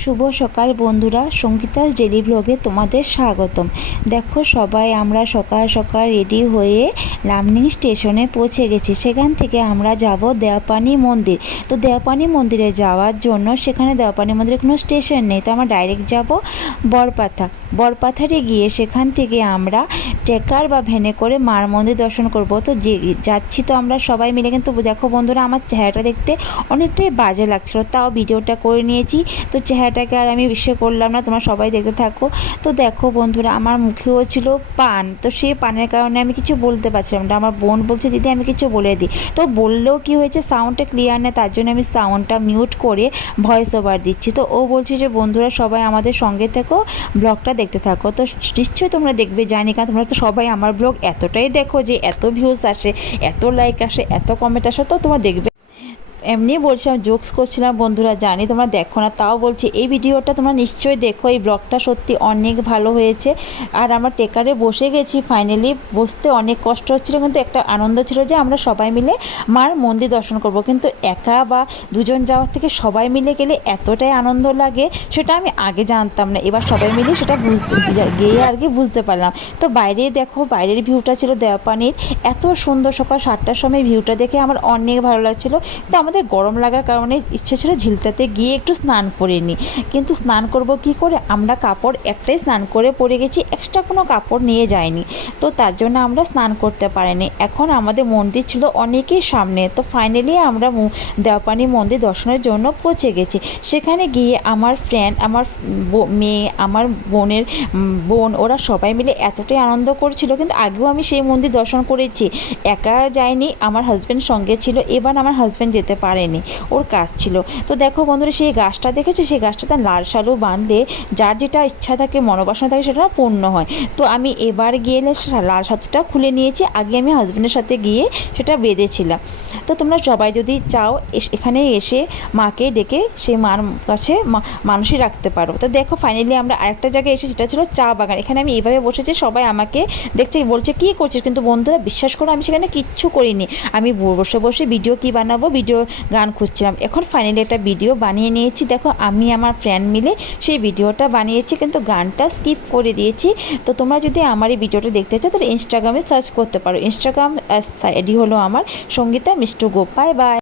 শুভ সকাল বন্ধুরা, সঙ্গীতাস ডেলি ব্লগে তোমাদের স্বাগতম। দেখো সবাই আমরা সকাল সকাল রেডি হয়ে লামনিং স্টেশনে পৌঁছে গেছি। সেখান থেকে আমরা যাব দেওপানি মন্দির। তো দেওপানি মন্দিরে যাওয়ার জন্য সেখানে দেওপানি মন্দিরে কোনো স্টেশন নেই, তো আমরা ডাইরেক্ট যাব বরপাথারে গিয়ে সেখান থেকে আমরা ট্রেকার বা ভ্যানে করে মার মন্দির দর্শন করব। তো যাচ্ছি তো আমরা সবাই মিলে। কিন্তু দেখো বন্ধুরা, আমার চেহারাটা দেখতে অনেকটাই বাজে লাগছিল, তাও ভিডিওটা করে নিয়েছি। তো চেহারাটাকে আর আমি বিশ্বাস করলাম না, তোমরা সবাই দেখতে থাকো। তো দেখো বন্ধুরা, আমার মুখেও ছিল পান, তো সেই পানের কারণে আমি কিছু বলতে পারছিলাম না। আমার বোন বলছে দিদি আমি কিছু বলে দিই, তো বললেও কি হয়েছে সাউন্ডটা ক্লিয়ার না, তার জন্য আমি সাউন্ডটা মিউট করে ভয়েস ওভার দিচ্ছি। তো ও বলছে যে বন্ধুরা সবাই আমাদের সঙ্গে থেকো, ব্লগটা দেখতে থাকো। তো নিশ্চয়ই তোমরা দেখবে, জানি, কারণ তোমরা তো সবাই আমার ব্লগ এতটাই দেখো যে এত ভিউজ আসে, এত লাইক আসে, এত কমেন্ট আসে, তো তোমরা দেখবে। এমনি বলছিলাম, জোকস করছিলাম বন্ধুরা, জানি তোমরা দেখো না, তাও বলছি এই ভিডিওটা তোমরা নিশ্চয়ই দেখো। এই ব্লগটা সত্যি অনেক ভালো হয়েছে। আর আমরা টেকারে বসে গেছি, ফাইনালি বসতে অনেক কষ্ট হচ্ছিলো, কিন্তু একটা আনন্দ ছিল যে আমরা সবাই মিলে মার মন্দির দর্শন করব। কিন্তু একা বা দুজন যাওয়ার থেকে সবাই মিলে গেলে এতটাই আনন্দ লাগে, সেটা আমি আগে জানতাম না। এবার সবাই মিলে সেটা গিয়ে আর কি বুঝতে পারলাম। তো বাইরে দেখো, বাইরের ভিউটা ছিল দেওপানির, এত সুন্দর। সকাল 7টার সময় ভিউটা দেখে আমার অনেক ভালো লাগছিলো। তো আমাদের গরম লাগার কারণে ইচ্ছে ছিল ঝিলটাতে গিয়ে একটু স্নান করে নিই, কিন্তু স্নান করব কি করে, আমরা কাপড় একটাই স্নান করে পরে গেছি, এক্সট্রা কোনো কাপড় নিয়ে যাইনি। তো তার জন্য আমরা স্নান করতে পারিনি। এখন আমাদের মন্দির ছিল অনেকেই সামনে। তো ফাইনালি আমরা দেওপানি মন্দির দর্শনের জন্য পৌঁছে গেছি। সেখানে গিয়ে আমার ফ্রেন্ড, আমার মেয়ে, আমার বোনের বোন, ওরা সবাই মিলে এতটাই আনন্দ করছিল। কিন্তু আগেও আমি সেই মন্দির দর্শন করেছি, একা যাইনি, আমার হাজব্যান্ড সঙ্গে ছিল। এবার আমার হাজব্যান্ড যেতে পারেনি, ওর কাজ ছিল। তো দেখো বন্ধুরা, সেই গাছটা দেখেছো, সেই গাছটাতে লাল শালু বাঁধলে যার যেটা ইচ্ছা থাকে, মনোবাসনা থাকে, সেটা পূর্ণ হয়। তো আমি এবার গিয়ে লাল সাথুটা খুলে নিয়েছি, আগে আমি হাজব্যান্ডের সাথে গিয়ে সেটা বেঁধেছিলাম। তো তোমরা সবাই যদি চাও এখানে এসে মাকে ডেকে সেই মার কাছে মানুষই রাখতে পারো। তো দেখো ফাইনালি আমরা আরেকটা জায়গায় এসে, সেটা ছিল চা বাগান। এখানে আমি এইভাবে বসেছি, সবাই আমাকে দেখছে, বলছে কী করছিস, কিন্তু বন্ধুরা বিশ্বাস করো আমি সেখানে কিচ্ছু করিনি। আমি বসে বসে ভিডিও কী বানাবো, ভিডিও গান খুঁজছিলাম। এখন ফাইনালি একটা ভিডিও বানিয়ে নিয়েছি। দেখো আমি আমার ফ্রেন্ড মিলে সেই ভিডিওটা বানিয়েছি, কিন্তু গানটা স্কিপ করে দিয়েছি। তো তোমরা যদি আমার এই ভিডিওটা দেখতে চাও তাহলে ইনস্টাগ্রামে সার্চ করতে পারো। ইনস্টাগ্রাম আইডি হলো আমার সঙ্গীতা মিষ্টু গো। Bye by.